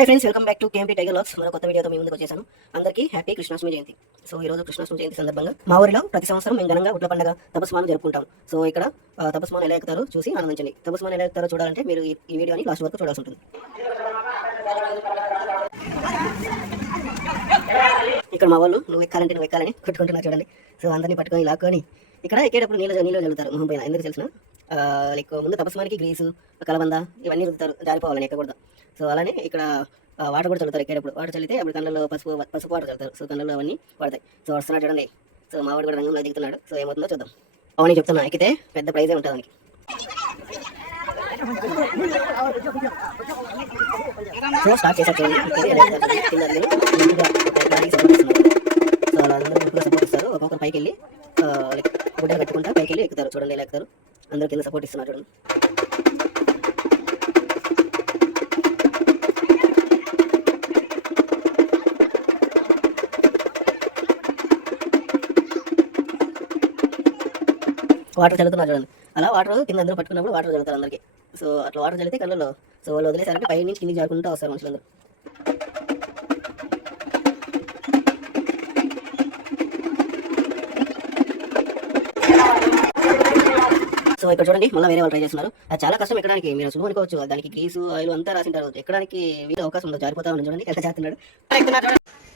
Hi friends, welcome back to KMP tiger logs. మరో కొత్త వీడియోతో మీ ముందుకు వచ్చేసాను. అందరికీ హ్యాపీ కృష్ణాష్టమి జయంతి. సో ఈ రోజు కృష్ణాష్టమి జయంతి సందర్భంగా మా ఊరిలో ప్రతి సంవత్సరం మేము ఘనంగా ఉట్ల పండుగ తపస్మానం జరుపుకుంటాం. సో ఇక్కడ తపస్మానం ఎలా ఎక్కుతారో చూసి ఆనందించండి. తపస్మానం ఎలా ఎక్కుతారో చూడాలంటే మీరు ఈ వీడియోని లాస్ట్ వరకు చూడాల్సి ఉంటుంది. ఇక్కడ మా వాళ్ళు నువ్వు ఎక్కాలని కొట్టుకుంటున్నారు చూడండి. సో అందరినీ పట్టుకొని లాక్కొని ఇక్కడ ఎక్కేటప్పుడు నీళ్ళు చల్లుతారు మొహం పైన. ఎందుకు తెలిసిన లైక్ ముందు తపస్మానికి గ్రీసు, కలబంద ఇవన్నీ రుద్దుతారు జారిపోవాలని ఎక్కకూడదు. సో అలానే ఇక్కడ వాటర్ కూడా చల్లుతారు. ఎక్కేటప్పుడు వాటర్ చల్లితే అప్పుడు కళ్ళల్లో పసుపు వాటర్ చల్లుతారు. సో కళ్ళల్లో అవన్నీ పడతాయి. సో వస్తున్నాడు చూడండి. సో మా వాడు కూడా రంగంలో దిగుతున్నాడు. సో ఏమవుతుందో చూద్దాం. అవన్నీ చెప్తున్నా, ఎక్కితే పెద్ద ప్రైజే ఉంటుంది దానికి. సో స్టార్ట్ చేశారు చూడండి. సో అలా అందరూ గ్రూప్గా సపోర్ట్ ఇస్తారు. ఒక్కొక్కరు పైకి వెళ్ళి గుడ్డ కట్టుకుంటా పైకి వెళ్ళి ఎక్కుతారు. చూడండి ఎలా ఎక్కుతారు. అందరూ కింద సపోర్ట్ ఇస్తున్నారు చూడండి. వాటర్ చల్లుతున్నారు చూడండి. అలా వాటర్ కింద అందరూ పట్టుకున్నప్పుడు వాటర్ చల్లుతారు అందరికీ. సో అట్లా వాటర్ చల్లితే కళ్ళలో సో వాళ్ళు వదిలేసారంటే పై నుంచి కిందికి జారుకుంటూ వస్తారు మనుషులందరూ. సో ఇక్కడ చూడండి, మళ్ళీ వేరే వాళ్ళు ట్రై చేస్తున్నారు. అది చాలా కష్టం ఎక్కడానికి. మీరు సులువు అనుకోవచ్చు, దానికి గ్రీసు ఆయిల్ అంతా రాసింటారు. ఎక్కడానికి వీలు అవకాశం ఉండదు, జారిపోతా ఉంది చూడండి ఎలా చేస్తున్నాడు.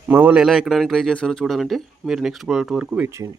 మా వాళ్ళు ఎలా ఎక్కడానికి ట్రై చేస్తారో చూడాలంటే మీరు నెక్స్ట్ ప్రోడక్ట్ వరకు వెయిట్ చేయండి.